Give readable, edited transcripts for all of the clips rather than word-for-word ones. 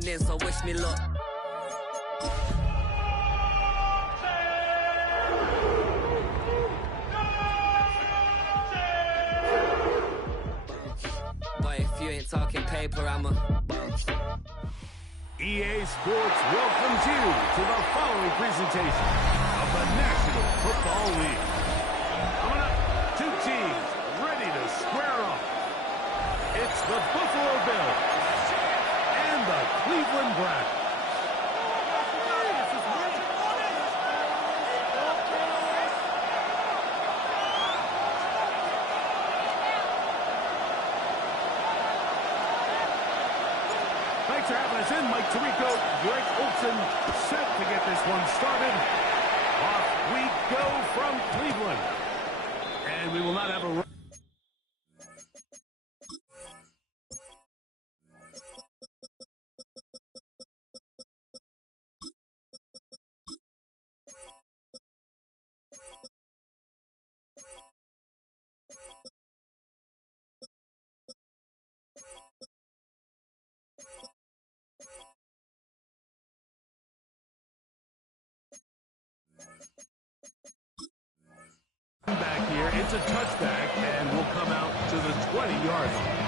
going in, so wish me luck. But if you ain't talking paper, I'm a bounce. EA Sports welcomes you to the following presentation of the National Football League. Coming up, two teams ready to square off. It's the Buffalo Bills and the Cleveland Browns. Thanks for having us in, Mike Tirico, Greg Olson, set to get this one started. Off we go from Cleveland. And we will not have a... Back here, it's a touchback, and we'll come out to the 20-yard line.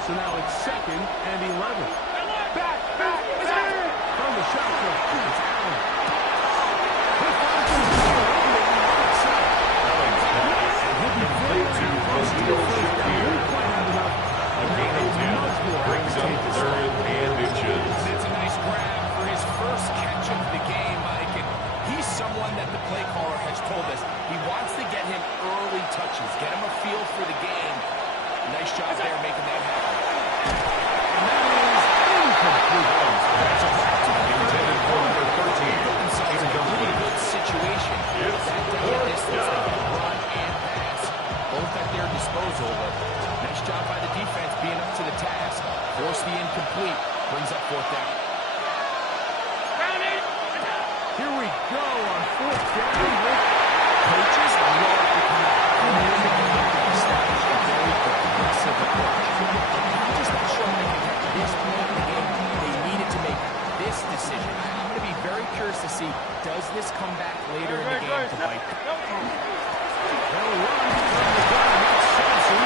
So now it's 2nd and 11. Back. From the shotgun, it's Allen. A gain of 10 brings up 3rd and inches. It's a nice grab for his first catch of the game, Mike. And he's someone that the play caller has told us he wants to get him early touches, get him a feel for the game. Nice job there making that happen. And that is incomplete. That's a intended for number 13. It's a pretty good situation. Yes. That down the distance, they can run and pass, both at their disposal. But nice job by the defense being up to the task. Force the incomplete. Brings up 4th down. Here we go on 4th down. Coaches love to come out and establish a very aggressive approach. I'm just not sure that at this point in the game they needed to make this decision. I'm going to be very curious to see, does this come back later in the game to bite them? They'll run from the gun. That's Simpson.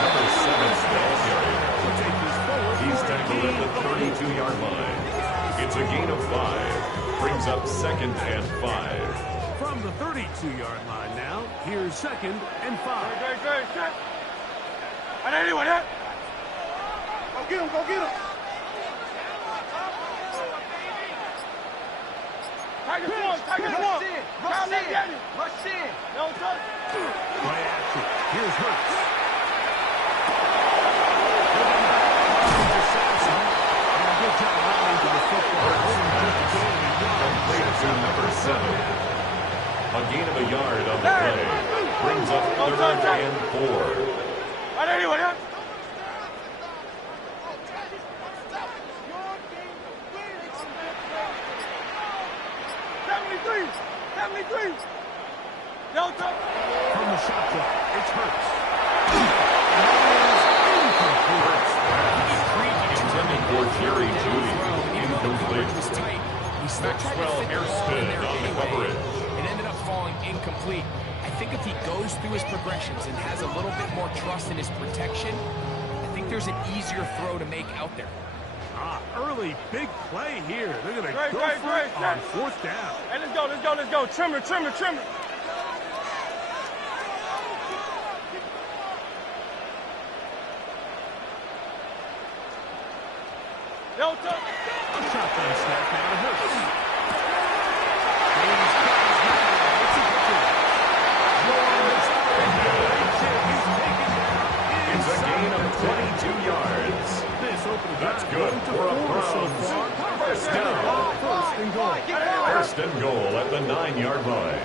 Number 7, Bell carrier. He's tackled at the 32-yard line. It's a gain of 5. Brings up 2nd and 5. From the 32-yard line now, here's 2nd and 5. And anyone, yeah? Go get him. Tiger, come on. Rush in. No touch. Play action. Here's Hurts. Good job running to the football. Complete to number 7. A gain of a yard on the play. Brings up 3rd and 4. And anyone, yeah? No touch. From the shotgun, it's Hurts. Intended for Jerry Judy. Incomplete. It was tight. He still tried to Maxwell fit the ball in Hairston there. on the complete. I think if he goes through his progressions and has a little bit more trust in his protection, I think there's an easier throw to make out there. Early big play here. They're going to go for it on fourth down. Hey, let's go, let's go, let's go. Trimmer, trimmer, trimmer. Yo, touch. A shotgun snap now to Hurts. It's a gain of 22 yards. That's good for a Brownz. First down. First and goal. First and goal at the 9-yard line.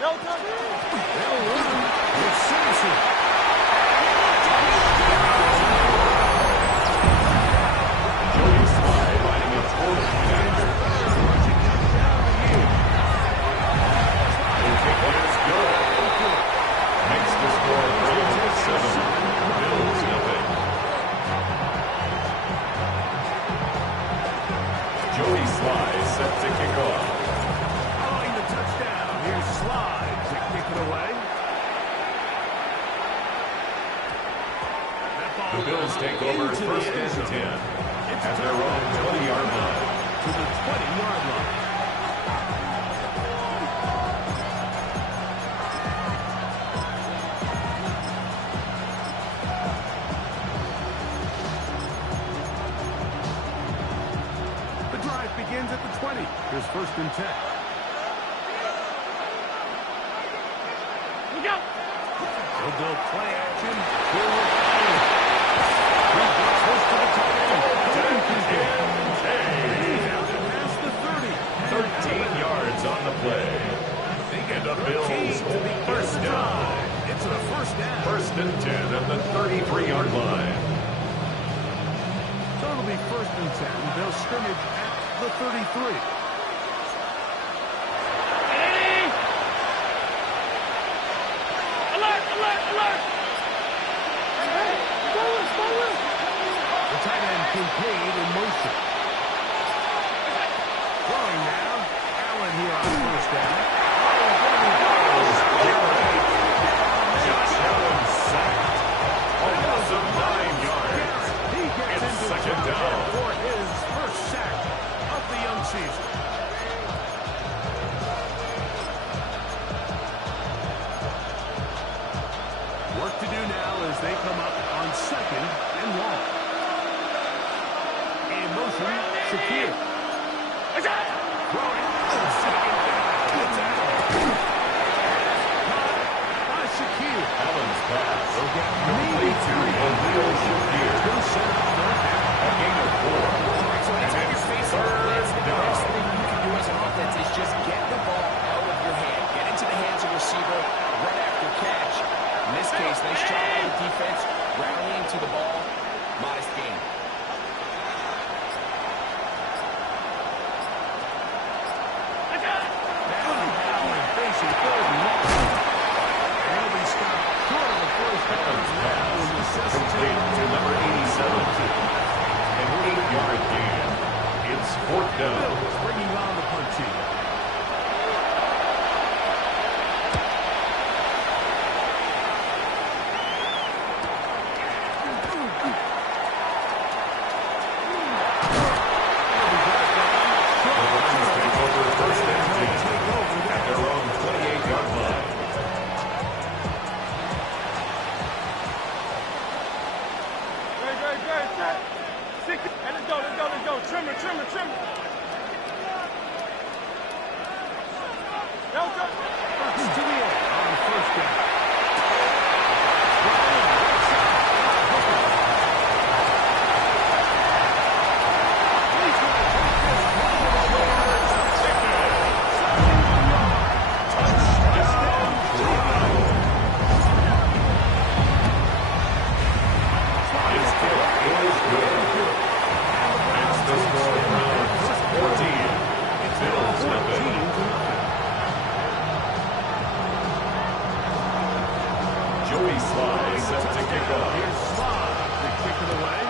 Yo, touch. They'll run with Simpson. Joey Sly finding a total catcher. The kick is good. Makes the score Brownz 7. Bills nothing. Joey Sly set to kick off. Following the touchdown. Here's Sly to kick it away. The Bills take over first and 10 at their own 20-yard line. To the 20-yard line. The drive begins at the 20. Here's first and 10. Look out. They'll go play action. Forward fire. He gets this to the tight end. He's out past the 30. 13 yards on the play. And the Bills hold first down. It's a first down. First and 10 at the 33-yard line. So it'll be first and 10. They'll scrimmage at the 33. Hey. Alert, alert, alert. Hey, forward. The tight end Kincaid in motion. Throwing now. Allen here on first down. Josh Allen sacked. A loss of 9 yards. He gets It's into second down. for his first sack of the young season. Work to do now as they come up on second and long. In motion, Shakir. Throwing. Second down. It's out. By Shakir. Allen's pass. Maybe Complete to Khalil Shakir. He'll set up third down. A gain of 4. So anytime you're facing a blitz, the best thing you can do as an offense is just get the ball out of your hand. Get into the hands of the receiver right after catch. In this case, nice job by the defense, rallying to the ball. Modest gain. Allen facing third and long. And he'll be stopped short of the first down. Will necessitate Complete to number 87. An 8-yard gain. It's fourth down. Bills bringing on the punt team. The Browns take over first and 10 at their own 28-yard line. Great. Stick it. Hey, let's go. Trimmer. Yo, touch. First to the air on first down. His kick is good. Makes the score Browns 14. Bills nothing. Joey Sly set to kick off. Here's Sly to kick it away.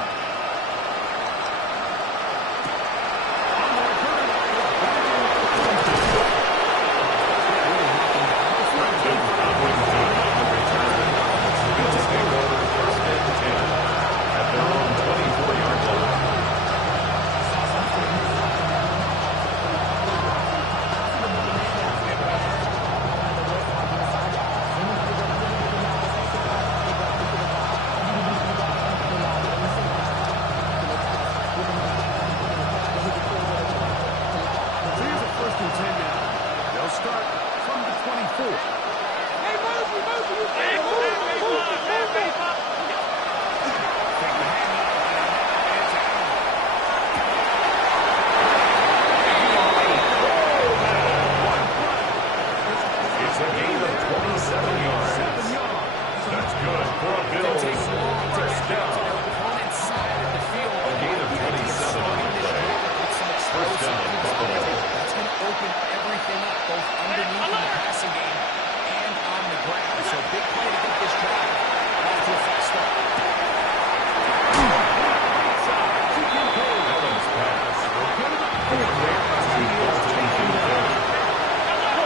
everything up, both underneath in the passing game and on the ground. So big play to get this drive off to a fast start. Evans pass.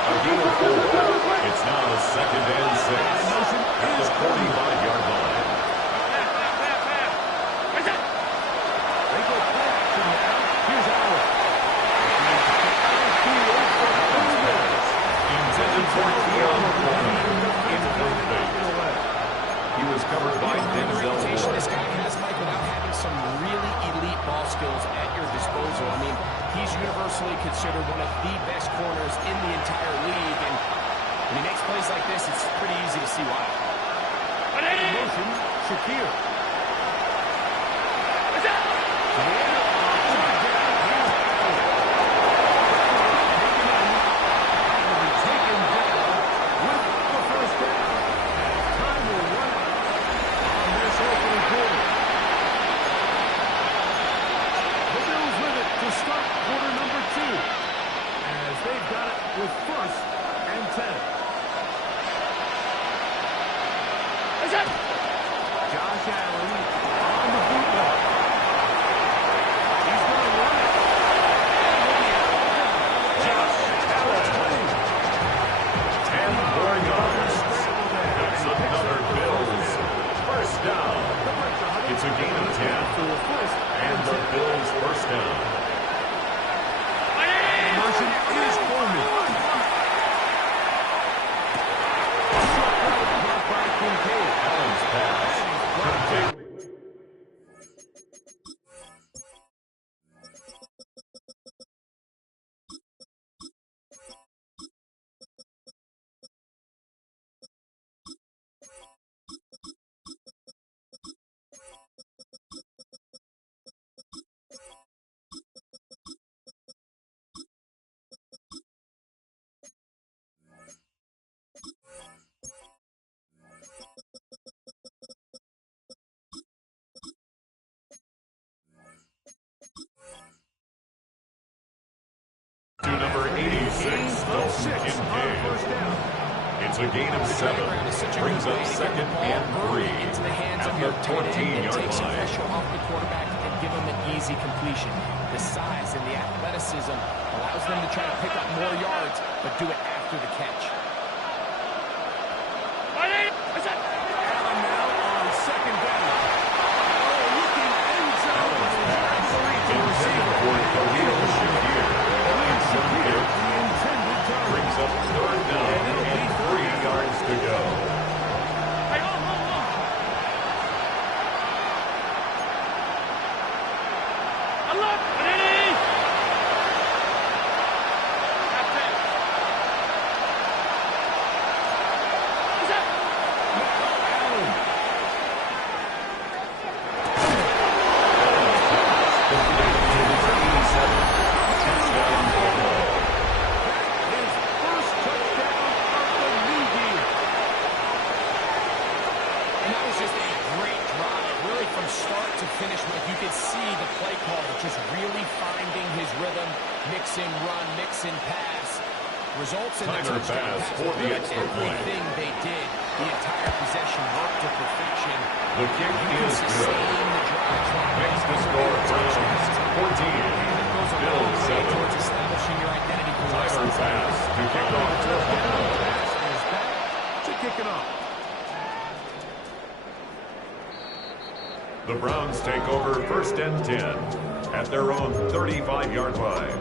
A gain of 4. It's now 2nd and 6 at the 45-yard line. Intended for Keon Coleman. Incomplete. He was covered by The Denzel reputation Ward. this guy has, Mike, without having some really elite ball skills at your disposal. I mean, he's universally considered one of the best corners in the entire league, and when he makes plays like this, it's pretty easy to see why. Motion, Shakir. With 1st and 10. Josh Allen on the bootleg. He's going to run it. Josh Allen. 10 more yards. That's another Bills. First down. It's a gain of 10. And the Bills first down. Motion is Coleman. Allen's pass. Complete. To number 86, Dalton Kincaid. It's a gain of 7. Brings up 2nd and 3 into the hands of at your the tight end and 14-yard take some line. pressure off the quarterback and give him an easy completion. The size and the athleticism allows them to try to pick up more yards, but do it after the catch. Allen now on 2nd down. Oh, looking end zone. Intended for Khalil Shakir. And Shakir brings up 3rd down and 3 yards to go. Results in the Timer touchdown pass pass. for the extra point. Everything they did, the entire possession worked to perfection. The kick is good. Makes the score Browns 14. Bills 7. Towards establishing your identity for Timer pass to kick off the Is back to kick it off. The Browns take over 1st and 10 at their own 35-yard line.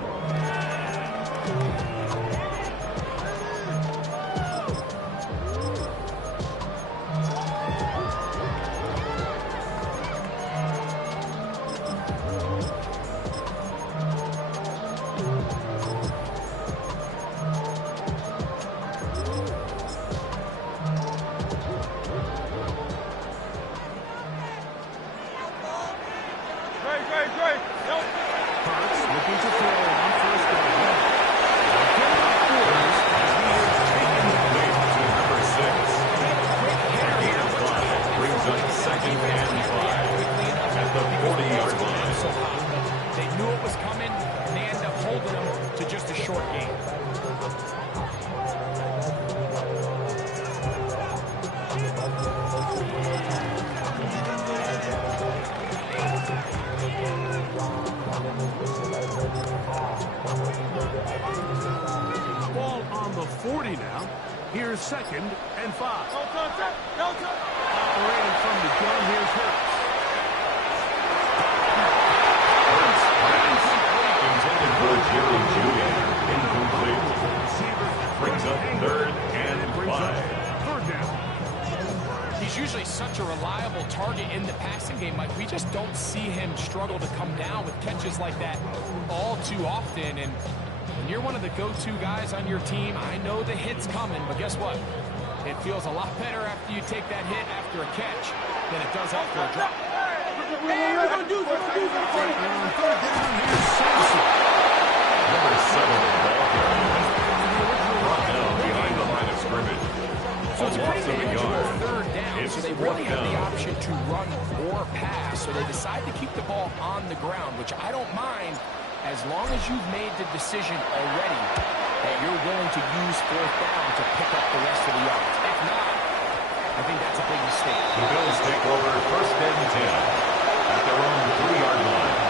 Here's 2nd and 5. No contact. No contact. Operating from the gun, here's Hurts. Intended for Jerry Jeudy. Incomplete. Brings up 3rd and 5. 3rd down. He's usually such a reliable target in the passing game, Mike. We just don't see him struggle to come down with catches like that all too often. And when you're one of the go-to guys on your team, I know the hit's coming, but guess what? It feels a lot better after you take that hit after a catch than it does after a drop. Hey, we're going to do Third down, here's Samson. Number 7 ball carrier. Brought down behind the line of scrimmage. So it's a pretty Loss of a manageable yard. 3rd down, It's so they 4th really have the down. option to run or pass. So they decide to keep the ball on the ground, which I don't mind as long as you've made the decision already that you're willing to use 4th down to pick up the rest of the yards. If not, I think that's a big mistake. The Bills take over 1st and 10 at their own 3-yard line.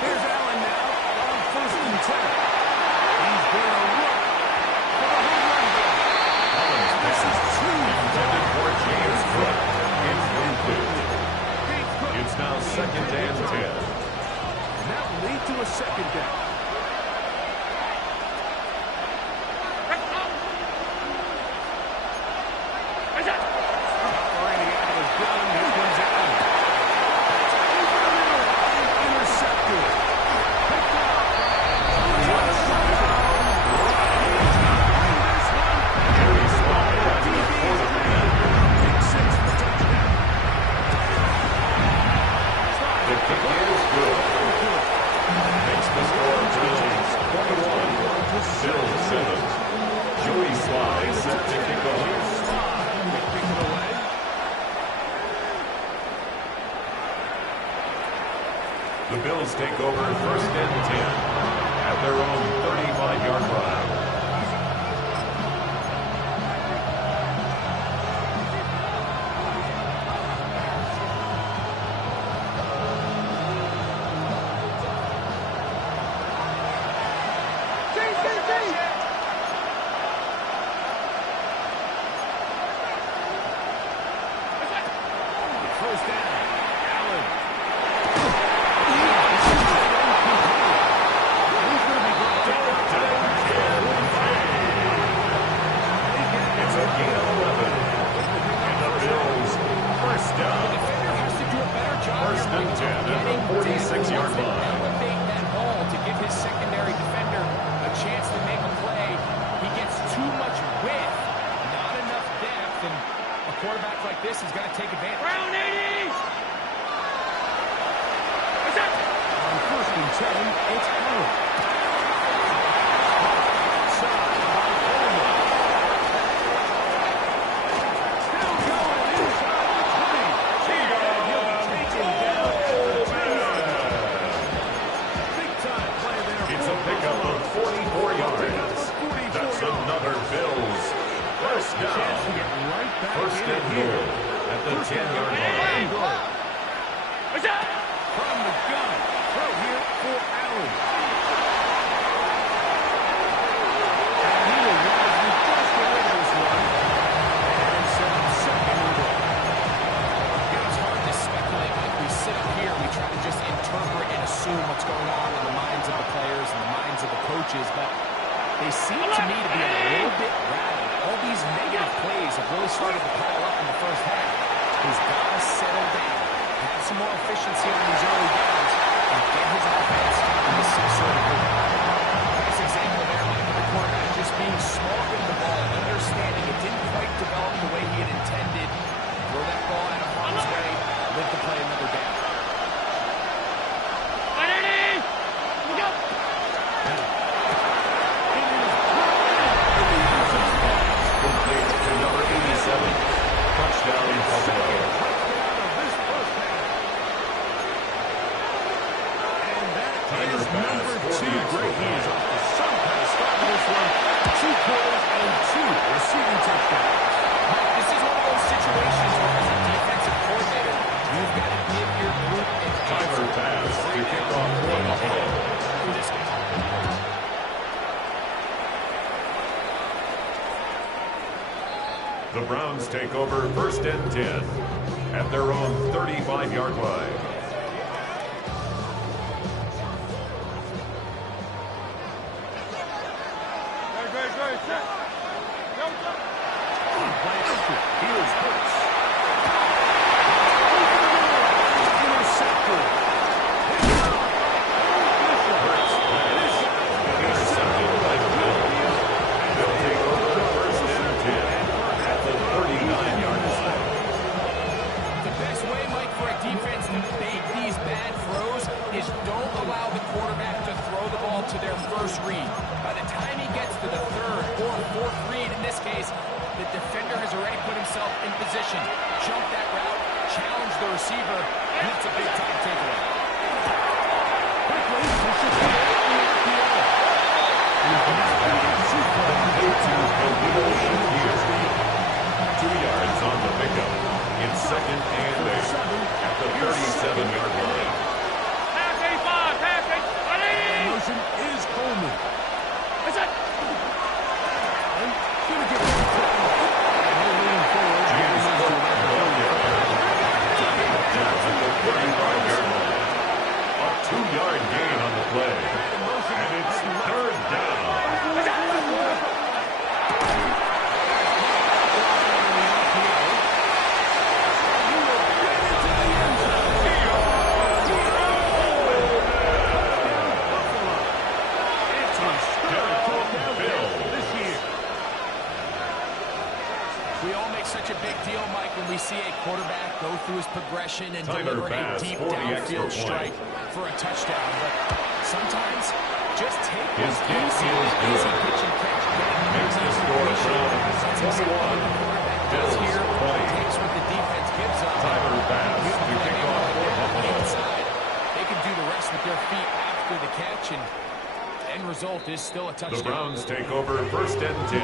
Here's Allen now on 1st and 10. He's going to look for the home run goal. Allen's pass intended for James Cook. Incomplete. It's now 2nd and 10. And that will lead to a 2nd down. Operating out of his gun, here comes Allen. Over the middle and intercepted. Picked up. Jerry Slide has the 4th down. Big 6 for touchdown. The kick is good. Makes the score Bills 21. Bills 7. Joey Slide set to kick off. Kick it away. The Bills take over 1st and 10 at their own 35-yard line. First down. Allen. He's going to be brought down. It's a gain of 11. And the Bills 1st down. Defender has to do a better job 1st here and 10 at the getting 46-yard to line. elevate that ball to give his secondary defender a chance to make a play. He gets too much width, not enough depth, and a quarterback like this is going to take advantage. Brown 80s. On 1st and 10, it's Allen. Outside by Coleman. Still going inside the 20. And he'll be taken down at the 10-yard line. Big time play there. It's a pickup of 44 yards. That's another Bills 1st Chance to down. get right back 1st in and it here. goal at the 10-yard line. From the gun. Throw here for Allen. And he will wisely just get rid of this one. And set up 2nd and goal. You know, it's hard to speculate. Like we sit up here, we try to just interpret and assume what's going on in the minds of the players and the minds of the coaches, but they seem to me to be a little bit rattled. All these negative plays have really started to pile up in the 1st half. He's got to settle down, have some more efficiency on these early downs, and get his offense into some sort of rhythm. Nice example there, Mike, of the quarterback just being smart with the ball, understanding it didn't quite develop the way he had intended. Throw that ball out of harm's way, live to play another down. Complete to number 87. Touchdown Buffalo. And that is number 2. Great The Browns take over 1st and 10 at their own 35-yard line. Great, set. Go, go. Here's Hurts. Intercepted. Intercepted by Bill. They'll take over 1st and 10 at the 39-yard line. The best way, Mike, for a defense to fake these bad throws is don't allow the quarterback to throw the ball to their first read. By the time he gets to the 3rd or 4th read, in this case, the defender has already put himself in position. Jump that route, challenge the receiver, and that's a big-time takeaway. Two yards on the pickup. It's 2nd and 8 at the 37-yard line. Pass 85, pass 8. Motion is Coleman. That's it. Gonna get it. And he'll lean forward. James Cook at the 35-yard line. A 2-yard gain on the play. And it's 3rd down. We all make such a big deal, Mike, when we see a quarterback go through his progression and deliver a deep downfield strike for a touchdown. But sometimes, just take His kick easy is good. pitch and catch. Makes the score from 21. Bills Bills here 20. takes what the defense gives up. Tyler Bass to kick off for Buffalo. Inside, they can do the rest with their feet after the catch, and end result is still a touchdown. The Browns take over 1st and 10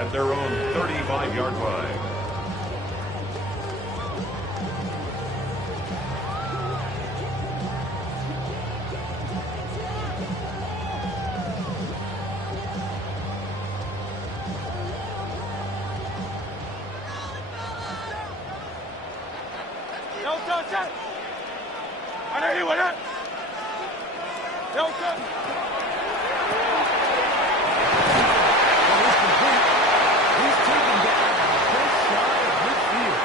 at their own 35-yard line. No touch, set. I know you with it. No touch. He's taken down just shy of midfield.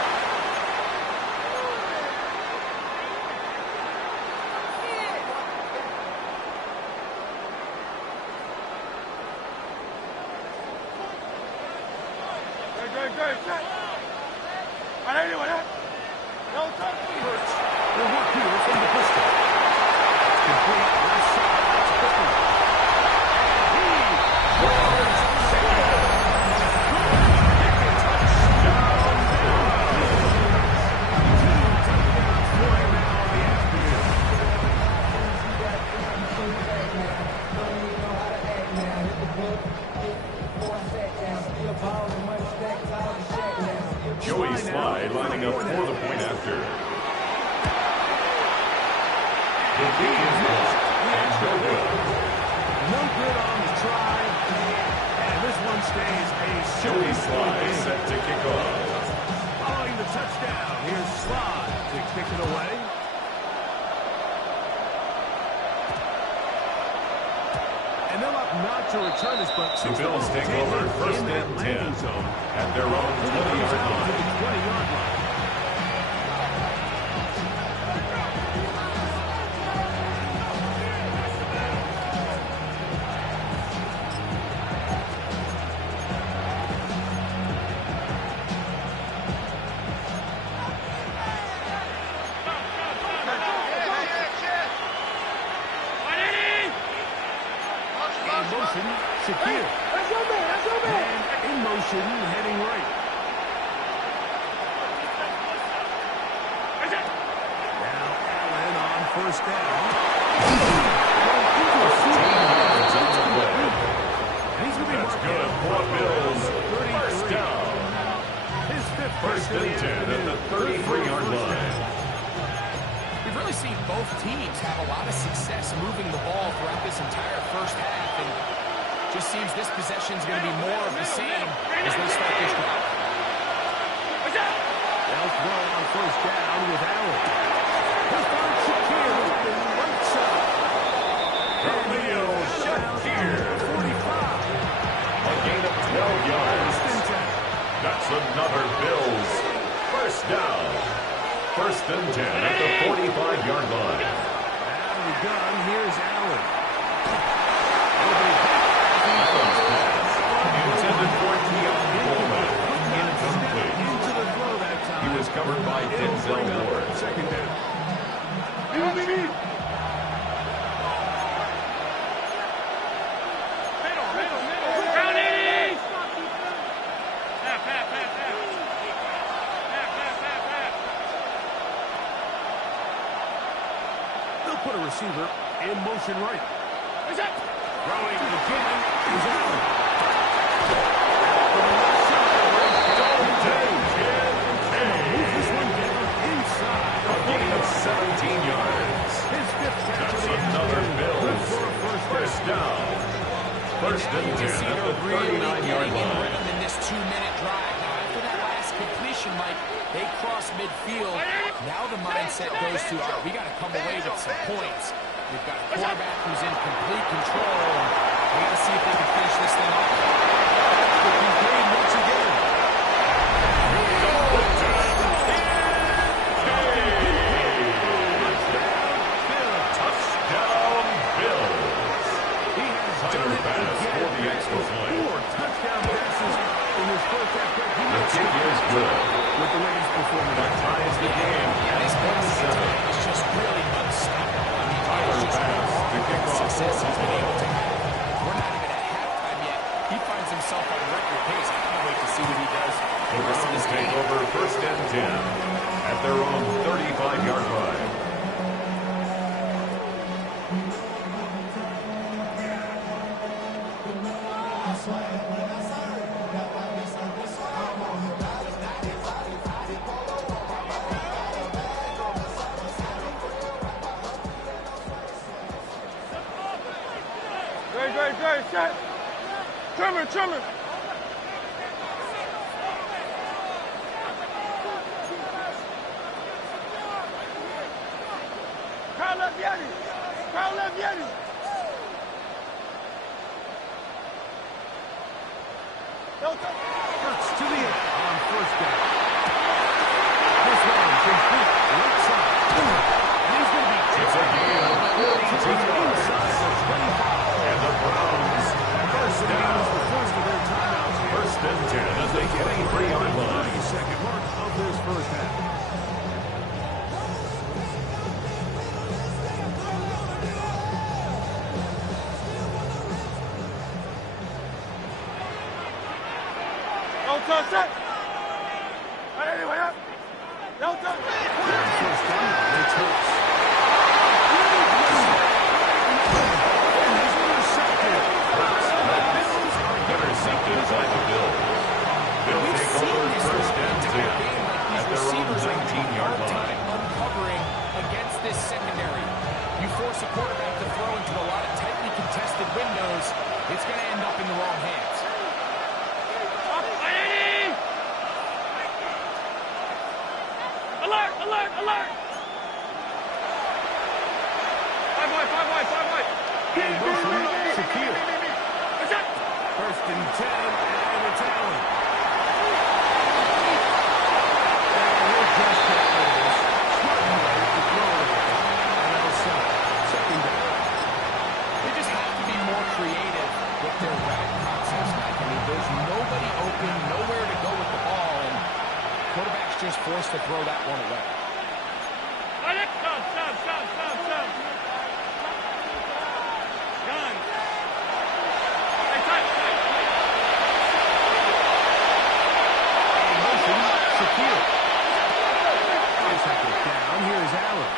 Great, set. I know you with it. No touch. Hurts will work here from the pistol. Complete left side to Pickens. Joey Sly lining up for the point after. The kick is blocked and no good. No good on the try. And this one stays a Joey Sly game. set to kick off. Following the touchdown, here's Sly to kick it away. And they'll opt not to return this, but The Bills take over 1st and 10 at their own 20-yard line. 20-yard line. Motion, secure. That's your man, that's your man. And in motion, heading right. Now Allen on 1st down. And he's going to be That's good for Bills. 1st down. His 5th 1st and 10 at the 33-yard line. We've really seen both teams have a lot of success moving the ball throughout this entire first half, and just seems this possession is going to be more of the same as they start this drive. throw on first down with Allen. He'll find Shakir on the right side. Romeo Shakir. 45. A gain of 12 yards. That's another Bills first down. First and 10 at the 45-yard line. Out of the gun, here's Allen. Allen's pass intended for Keon Coleman. Incomplete. Into the throw that time. He was covered by Denzel Ward. Second down. They'll put a receiver in motion right. Throwing again is Allen. Move this one down inside. A gain of 17 yards. His fifth catch That's of the another afternoon. Bills Good for a first down. First and 10 at the 39-yard line. In this 2-minute drive. Now, after that last completion, Mike, they cross midfield. Now the mindset goes to, all right, we got to come away with some points. We've got a quarterback who's in complete control. We got to see if they can finish this thing off. He's made once again. Touchdown, Bills. He has Tighter done it pass again. for the extra point. 4 touchdown passes in his first half. The kick is good. With the Ravens performing. That ties the game at This passing 1-7. attack is just really unstoppable. I mean, Tyler it's just pass to kick off. success he's been able to have. We're not even at halftime yet. He finds himself on record pace. I can't wait to see what he does The Browns take over first and 10 at their own 35-yard line. Great, set. Trimmer. Crowd left Yeti. Hurts to the end on first down. This one complete right side. He's going to be It's a gain of 42 yards. inside the 25. And the Browns first down. The first of their timeouts here. First and 10 at the 23-yard line. 32nd mark of this first half. No touch set. Anyway, no touch. First down. It's Hurts. Intercepted by the Bills. They'll take over first and 10 at their own 19-yard line. Uncovering against this secondary. You force a quarterback to throw into a lot of tightly contested windows, it's going to end up in the wrong hands. Alert! Five wide. In motion, Shakir. First and 10, and it's Allen. And he'll just get this. Smart play to throw it on the outside. Second down. They just have to be more creative with their route concepts, Mike. I mean, there's nobody open, nowhere to go with the ball, and quarterback's just forced to throw that one away. Stop. Gun. Hey, tight. In motion, Shakir. He's second down. Here's Allen.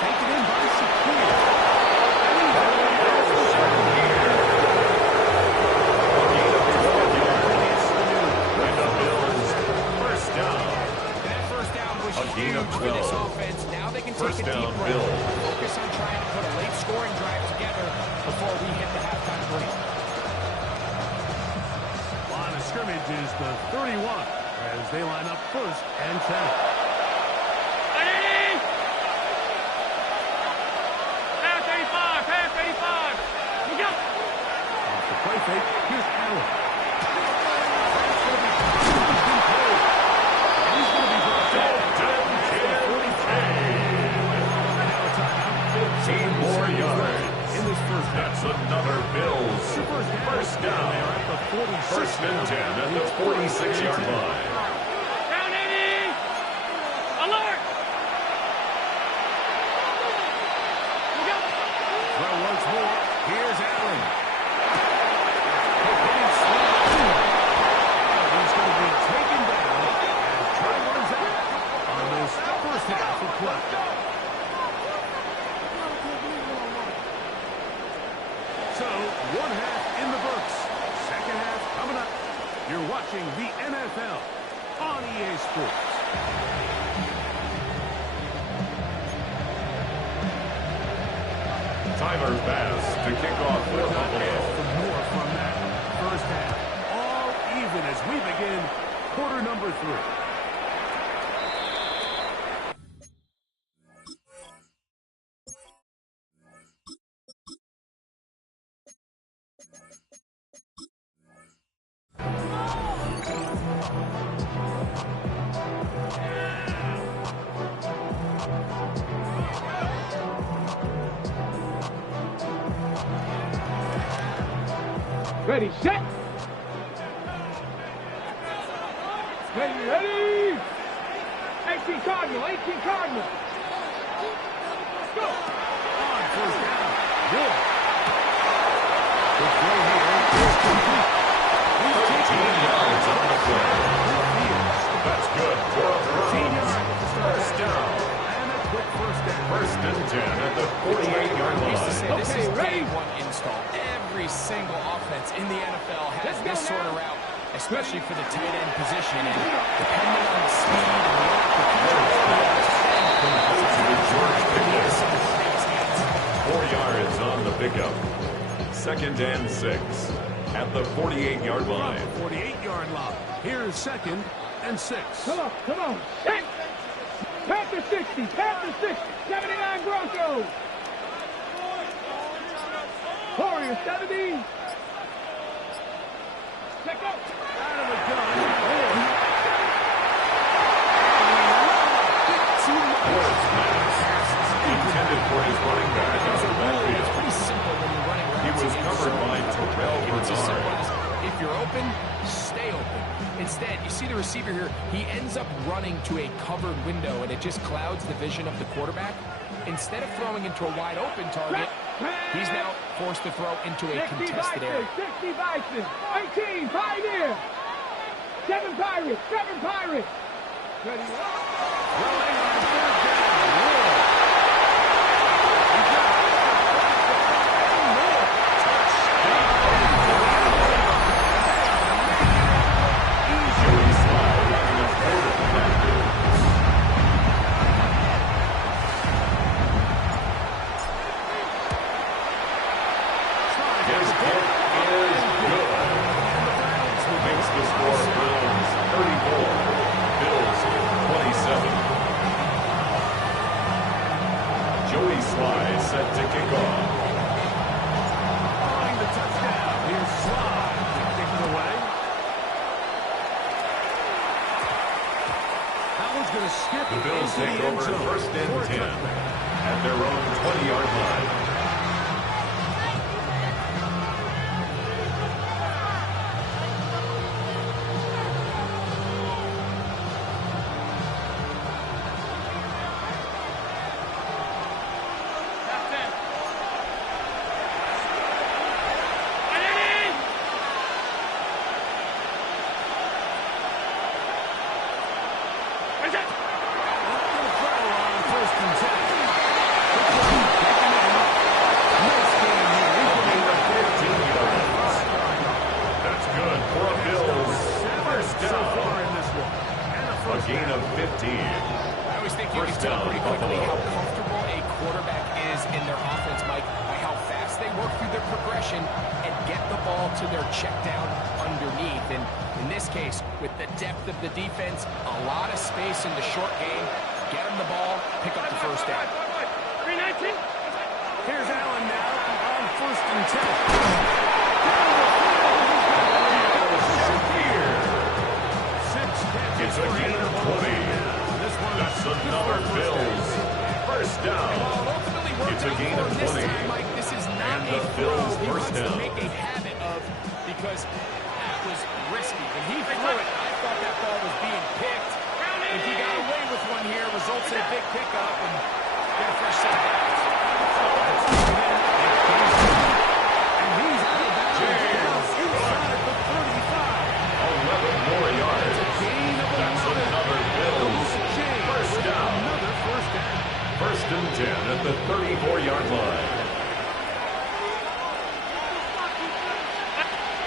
Taken in by Shakir. A gain of 12. For this offense, now they can take First a deep down, breath, Bills. focus on trying to put a late scoring drive together before we hit the halftime break. Line of scrimmage is the 31. as they line up first and 10. Ready? Pass 85, pass 85. Look out. Off the play fake, here's Allen. He's going to be brought down. 15 more yards. In this first half. That's another Bills. First down. First and 10 at the 46-yard line. Down 80. Alert. Look out. Throw once more. Here's Allen. He's going to be taken down as Trey runs out on this first half of play. So, one half in the books. Second half coming up. You're watching the NFL on EA Sports. Tyler Bass to kick off for Buffalo. For more from that first half. All even as we begin quarter number 3. Ready, set. Ready. 18 Cardinal, 18 Cardinal. Go. On first down. Good. The throw here is complete. 13 yards on the play. That's good for a Brownz. First down. And a quick first down. First and 10 at the 48-yard line. This is day one install. Every single offense in the NFL has this sort of route, especially for the tight end position. And depending on the speed and the to the George Pickens. 4 yards on the pickup. Second and 6 at the 48-yard line. 48-yard line. Here's second and 6. Come on. Set. Panther 60, Panther 60, 79 Broncos. Warrior 70. Check out. Out of the gun. Intended for his running back out of the backfield. It's pretty simple when you're running routes. He was covered by Terrell It's as simple Bernard. as if you're open, stay open. Instead, you see the receiver here, he ends up running to a covered window, and it just clouds the vision of the quarterback. Instead of throwing into a wide open target, he's now forced to throw into a contested area. 60 Bison, 18 Pioneer, 7 Pirates, 7 Pirates. Ready, Throwing on third down. Set to kick off. Following the touchdown. Here's Slide to kick it away. That one's going to skip The Bills into take the end over zone. first and 10 at their own 20-yard line. Gain of 15. I always think you can tell pretty quickly how comfortable a quarterback is in their offense, Mike, by how fast they work through their progression and get the ball to their check down underneath. And in this case, with the depth of the defense, a lot of space in the short game, get them the ball, pick up the first down. 319. Here's Allen now on 1st and 10. It's a gain of 20. That's another Bills first down. It's a gain of 20. This is not And the Bills first down. Make a habit of, because that was risky. When he threw it, I thought that ball was being picked. If he got away with one here, results in a big pickup and get a fresh set of downs. And he's out of bounds inside the 35. 11 more yards. That's another Bills first down. Another first down. 1st and 10 at the 34-yard line.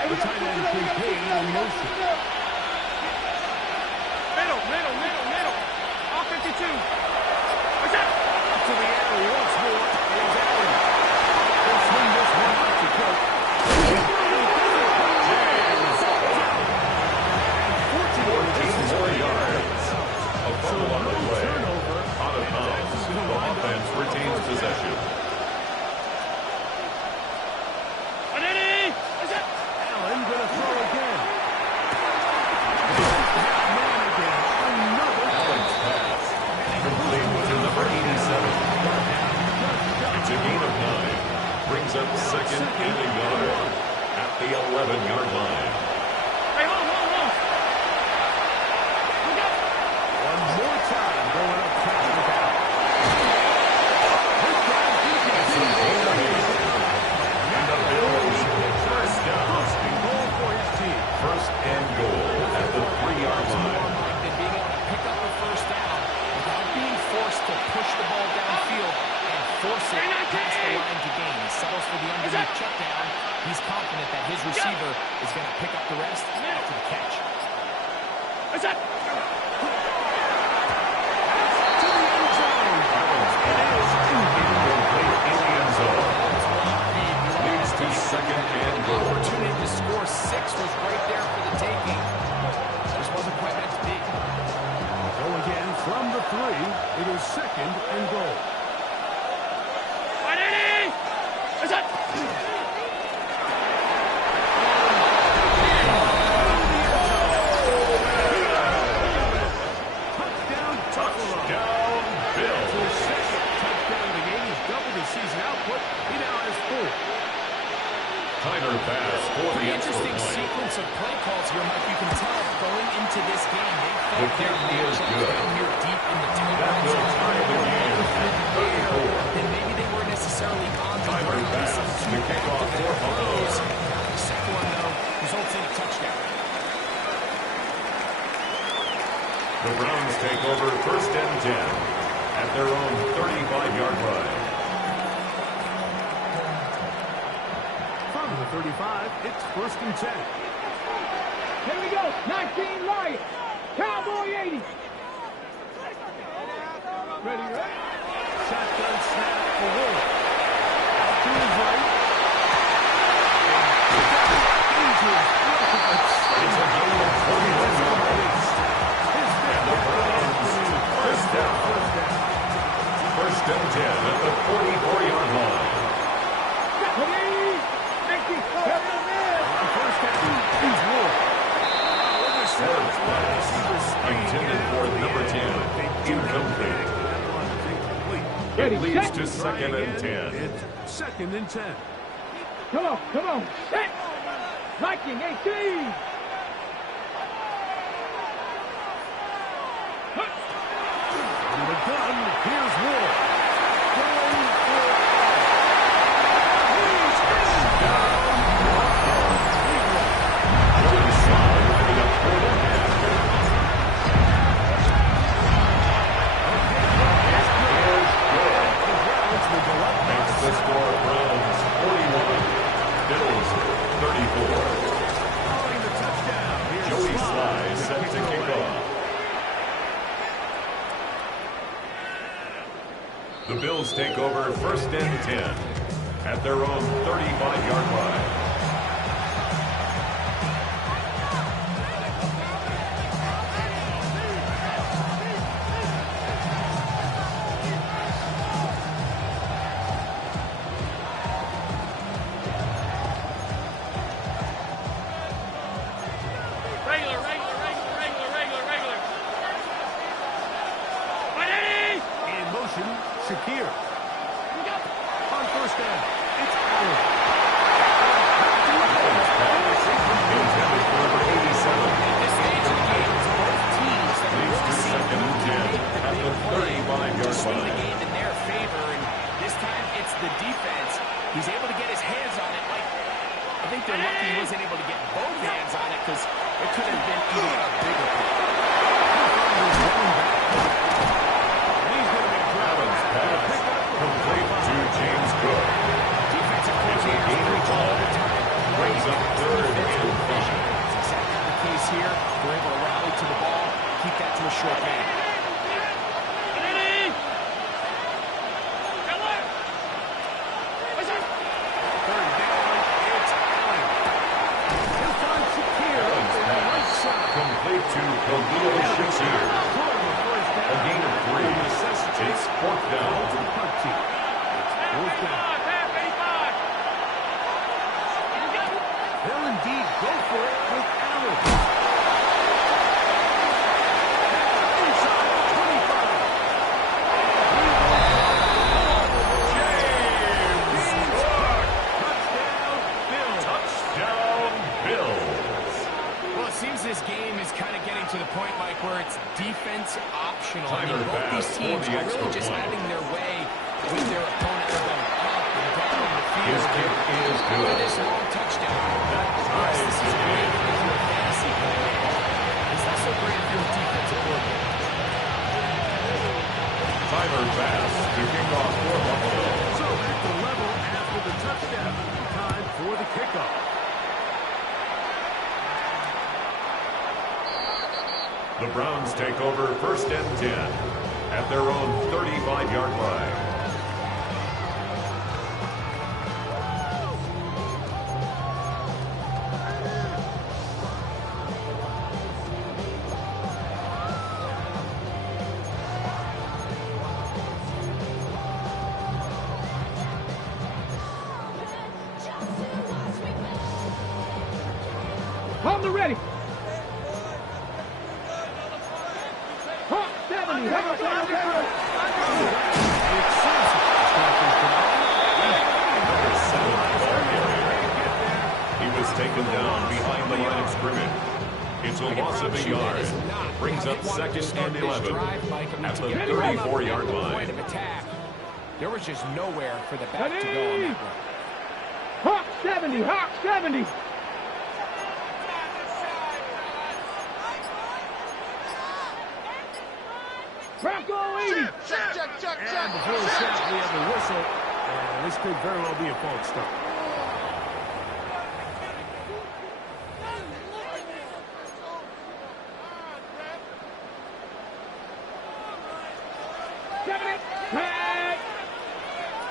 The tight end prepared in motion. Middle. All 52. What's up? Up to the alley once more. Here's Allen. They'll swing this one out to Cook. And 14 more yards. A fumble on the play. Out of bounds. The offense retains possession. Allen going to throw again. Allen's pass. Complete to number 87. It's a gain of 9. Brings up 2nd and a yard at the 11-yard line. Hey, hold on. One more time going up top of the back. And the Bills first down. Goal for his team. 1st and goal at the 3-yard line. Than being able to pick up a first down without being forced to push the ball downfield and force it past the line to gain. He settles for the underneath check down. He's confident that his receiver is going to pick up the rest after the catch. What's up? To the end zone. Allen's pass. Incomplete in the end zone. Leads to 2nd and goal. Opportunity to score 6 was right there for the taking. Just wasn't quite meant to be. Go again from the 3. It is 2nd and goal. What's up? Touchdown, Bills. His 2nd touchdown of the game. He's doubled his season output. He now has 4. Tighter pass for the Pretty extra interesting point. sequence of play calls here, Mike. You can tell going into this game, they The felt kick their is leadership good. down here deep in the tight That end will zone. tie the game at 34. Then maybe they weren't necessarily on the Tighter ground. pass. Some The too kickoff active for at throws. Brownz. The second one, though, results in a touchdown. The Browns take over 1st and 10 at their own 35-yard line. From the 35, it's 1st and 10. Here we go. 19 Lions. Cowboy 80. Ready? Shotgun snap for Wood. Out to his right. Into his It's a gain of 21 yards. And the Browns first down. 1st and 10 at the 44-yard line. First down. He's Wood. Ward's pass intended for number 10. Incomplete. It leads to 2nd and 10. It's 2nd and 10. Come on. Set. Viking 18. From the gun, here's Wood. Going for Joey Slye picking up 4 and a half. Makes the score Browns 41, Bills 34. following the touchdown. Here's Joey Slye set to kick off. The Bills take over 1st and 10 at their own 35-yard line. hands on it. I think they're lucky he wasn't able to get both hands on it because it could have been even a bigger play. He's going to be Brownz pass complete to James Cook. Defensive It's a gain of 5. Brings up third and 5. That's exactly the case here. They're able to rally to the ball, keep that to a short game. Complete to Khalil Shakir. A gain of 3. It's 4th down. They'll indeed go for it with Allen. Inside 25. James Cook. Touchdown, Bill. Touchdown, Bills. Well, it seems this game is kind of getting to the point, Mike, where it's defense optional. I mean, Timer both these pass teams for the are really extra just point. having their way with their opponent. They're going up and down the field. His kick is For good. this long touchdown. That Yes, ties this the is great game. if you're a fantasy player. It's also great if you're a defensive coordinator. Timer pass to kick off for Buffalo. So at the level after the touchdown. Time for the kickoff. The Browns take over 1st and 10 at their own 35-yard line. On the ready. Hawk 70. Hawk 70. He was taken down behind the line of scrimmage. It's a loss of a yard. Brings up 2nd and 11 at the 34-yard line. Point of attack. There was just nowhere for the back to go on that one. Hawk 70. Hawk 70. Bronco 80. And before the snap, we have a whistle. And this could very well be a false start.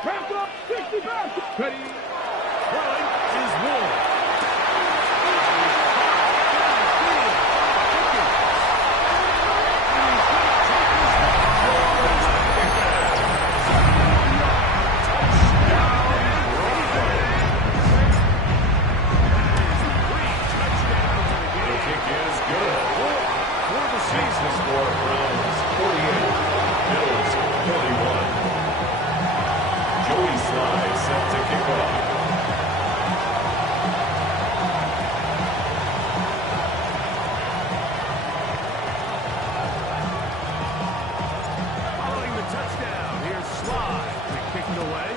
Bronco 65. Ready. Throwing is Ward. The kick is good. For the season score, Browns 48, Bills 41. Joey Sly set to kick off. Following the touchdown, here's Sly to kick it away.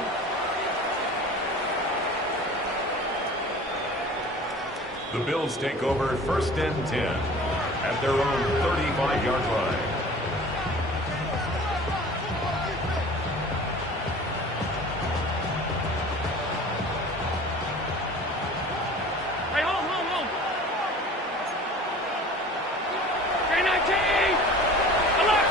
The Bills take over 1st and 10 at their own 35-yard line. Hey, hold. K-19. Alert.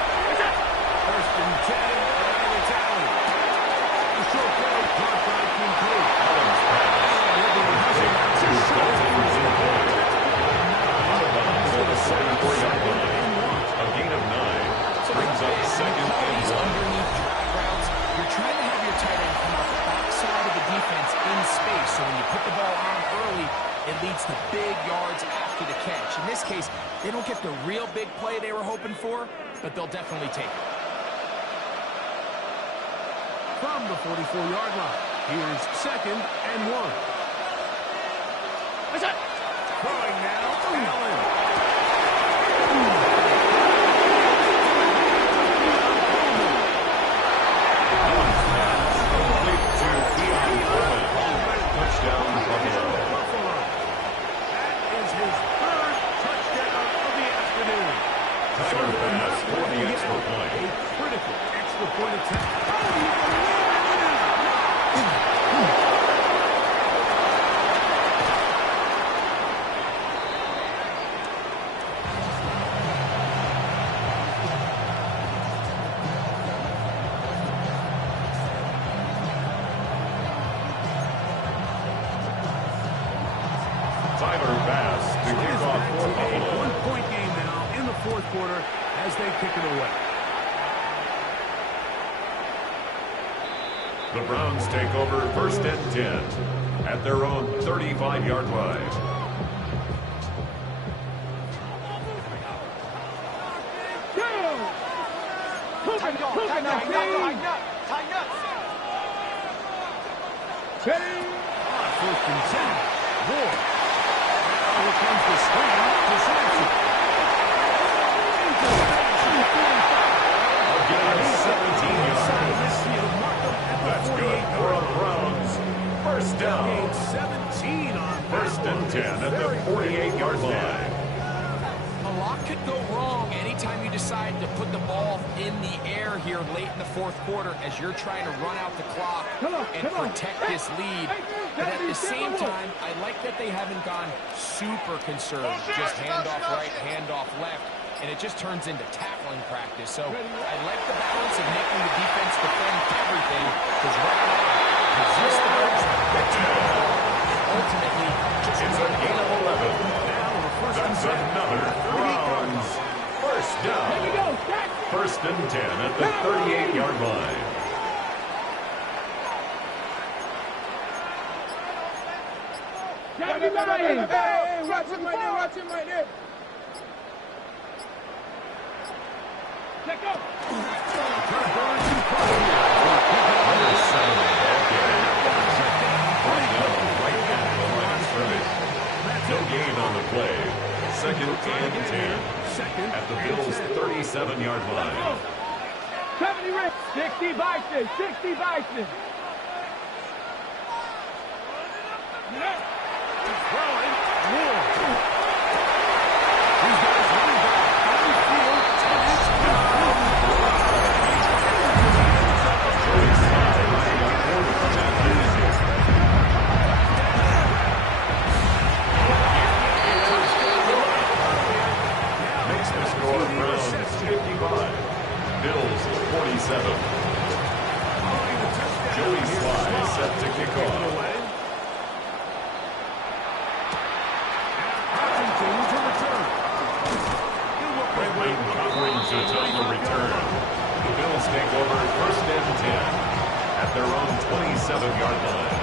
First and 10, and it's Allen. The short play, caught by Kincaid. Adams pass. To Dalton Kincaid. Out of bounds at the 74-yard line. A gain of 9. Brings up 2nd and These 1. underneath drive routes, you're trying to have your tight end come out the backside of the defense in space. So when you put the ball on early, it leads to big yards after the catch. In this case, they don't get the real big play they were hoping for, but they'll definitely take it. From the 44-yard line, here's 2nd and 1. Throwing now, Allen. fourth quarter as they kick it away. The Browns take over 1st and 10 at their own 35-yard line. First and 10. Ward. Now here comes the screen to Sampson. Again, 17 yards. That's good for a Browns. First down. 17 on 1st and 10 at the 48-yard line. A lot could go wrong anytime you decide to put the ball in the air here late in the fourth quarter as you're trying to run out the clock and protect this lead. But at the same time, I like that they haven't gone super conserved. Just handoff right, handoff left, and it just turns into tackling practice. So I like the balance of making the defense defend everything, because right now, resist the Browns, ultimately, just It's a gain of 11. That's another Browns first down. 1st and 10 at the 38-yard line. Hey, watch him right there, watch him right there. Check up. Number 7 ball carrier. Right now, right at the line of scrimmage. No gain on the play. 2nd and 10 at the Bills' 37-yard line. 70 Rick. 60 Bison, 60 Bison. Throwing. Ward. He's got his running back on the field. Makes the score Browns 55. Bills 47. Joey Sly set to kick off. Covering to time the return. The Bills take over 1st and 10 at their own 27-yard line.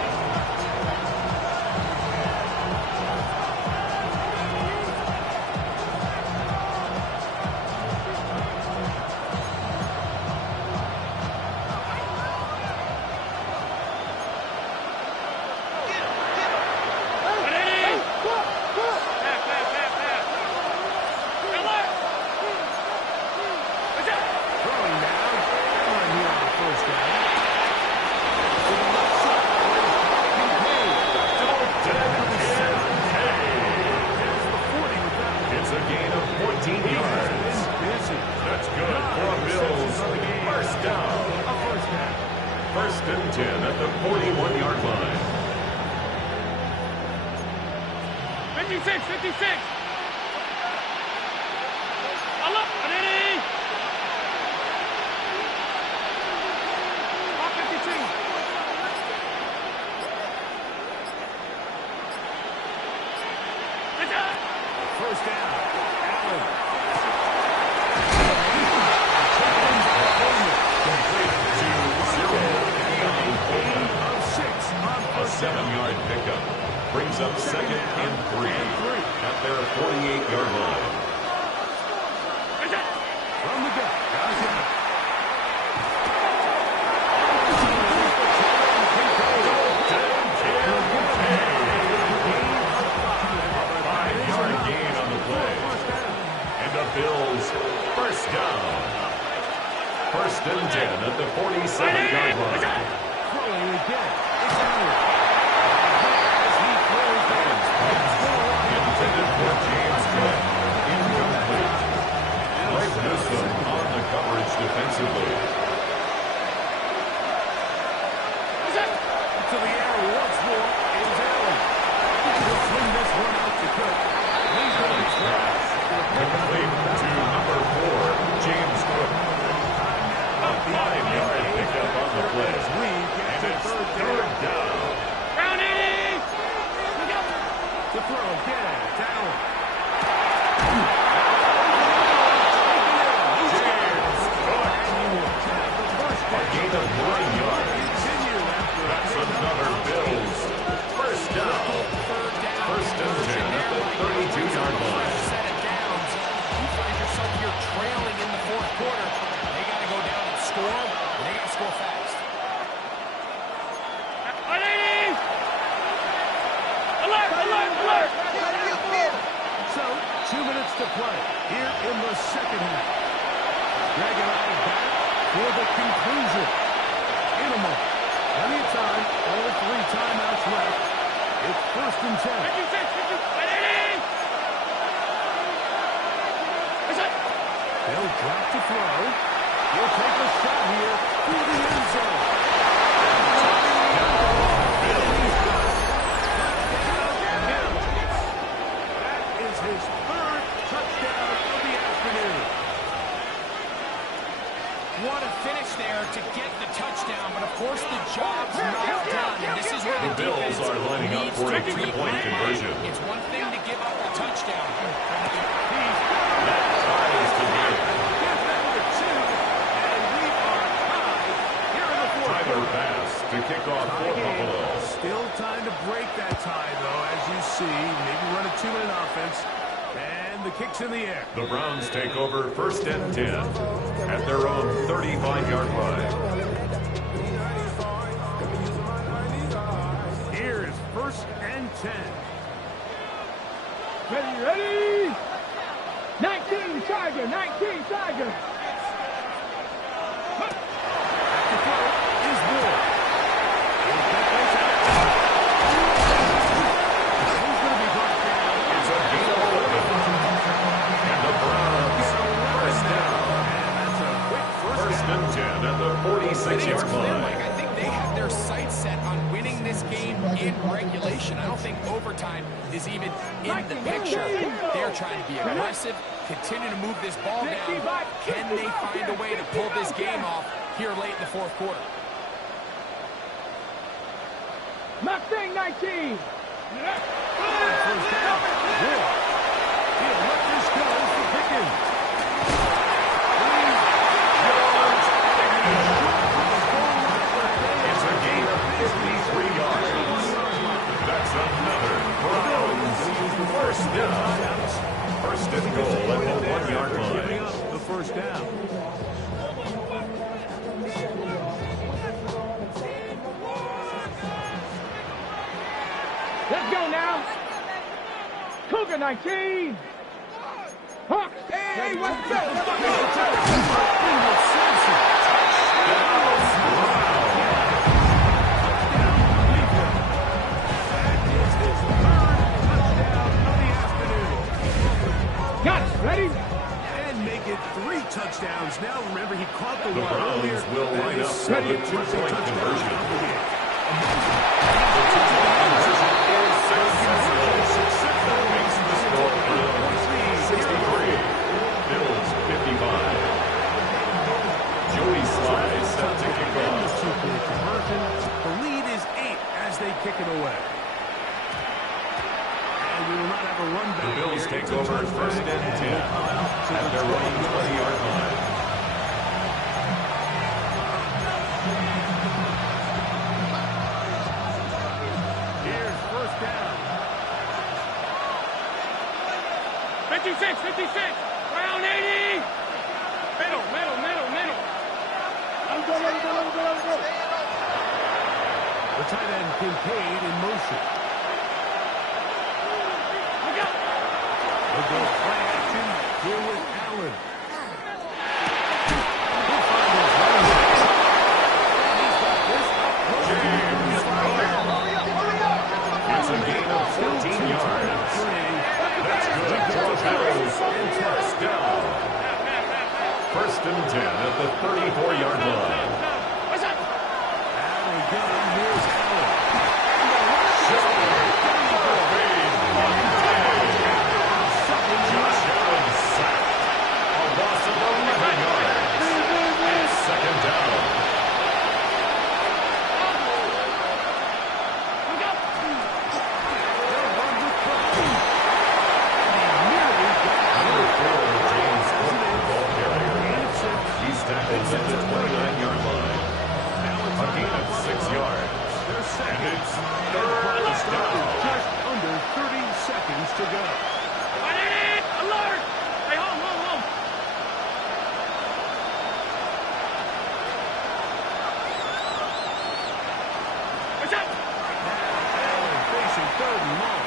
second half. Dragging out back for the conclusion. In a moment. Plenty of time. All 3 timeouts left. It's 1st and 10. They'll drop to throw. He'll take a shot here through the end zone. That is his 3rd touchdown of the afternoon. What a finish there to get the touchdown, but of course the job's not done. And this is where the Bills are lining up for a 3-point conversion. It's one thing to give up the touchdown. That ties the game. Tyler Bass to kick off for Buffalo. Still time to break that tie, though, as you see. Maybe run a 2-minute offense. And the kick's in the air. The Browns take over 1st and 10 at their own 35-yard line. Here is 1st and 10. Ready? 19 Tiger, 19 Tiger. The throw is Ward. Who's going to be brought down? It's a gain of 11. And the Browns first down. And that's a quick first First and 10 at the 46-yard line. I think they have their sights set on winning this game in regulation. I don't think overtime is even in the picture. They're trying to be aggressive, continue to move this ball down. Can they find a way to pull this game off here late in the 4th quarter? Mustang 19. first down. Ward. He'll let this go for Pickens. It's a gain of 53 yards. That's another Brownz first down. First and goal at the 1-yard line. Giving up the first down. Let's go now. Cougar 19. Hawks. Hey, what's Got it. Ready? And make it 3 touchdowns. Now remember, he caught the one earlier. Browns will line up for the 2-point conversion. That makes the score Browns 63, Bills 55. Joey Sly set to kick off. 2-point conversion. The lead is 8 as they kick it away. And we will not have a run back. The Bills here. take over 1st and 10 at their own 20-yard line. Here's first down. 56, 56. Round 80. Middle. Let him go. The tight end Kincaid in motion. They'll go play action here with Allen. He'll find his running back. He's got this up. It's a gain of 14 yards. That's good. Bills and touchdown. 1st and 10 at the 34-yard line. Out again, here's Allen. Josh Allen sacked. A loss of 11 yards. And 2nd down. Number 4, James Cook, the ball carrier. He's tackled at the 29-yard line. A gain of 6 yards. And it's 3rd down. Just under 30 seconds to go. Alert! Hey, home. What's up? Allen facing 3rd and long.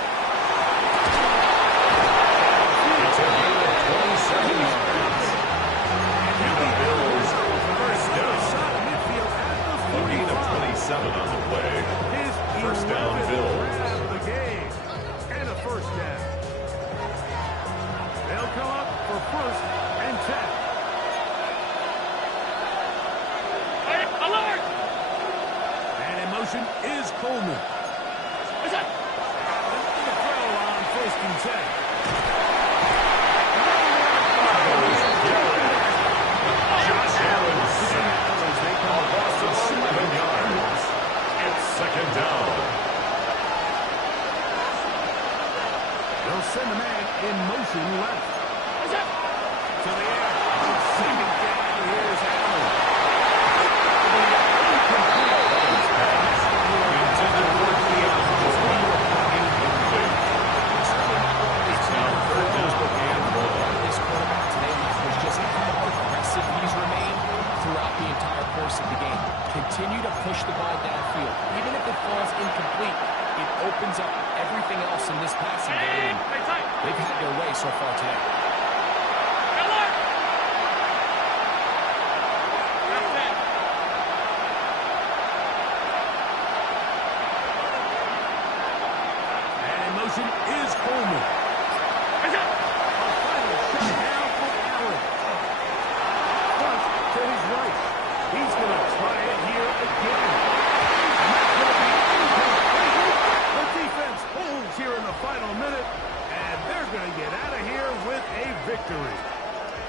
It's a gain of 27 yards. 11 on the play. His First down, 11th Bills. grab of the game. And a first down. They'll come up for 1st and 10. Alert! And in motion is Coleman. What's up? The throw on 1st and 10. Josh Allen sacked. A loss of 7 yards. It's 2nd down. They'll send the man in motion left. What's up? To the air. 2nd down. Here's Allen. Intended for the outfield. Incomplete. It's now 3rd down and 1. This quarterback today was just how aggressive he's remained throughout the entire course of the game. Continue to push the ball downfield. Even if it falls incomplete, it opens up everything else in this passing game. They've had their way so far today. Alert! And in motion is Coleman. What's up? A final shot down for Allen. Front to his right. He's going to try it here again. And that's going to be incomplete. The defense holds here in the final minute, and they're going to get out of here with a victory.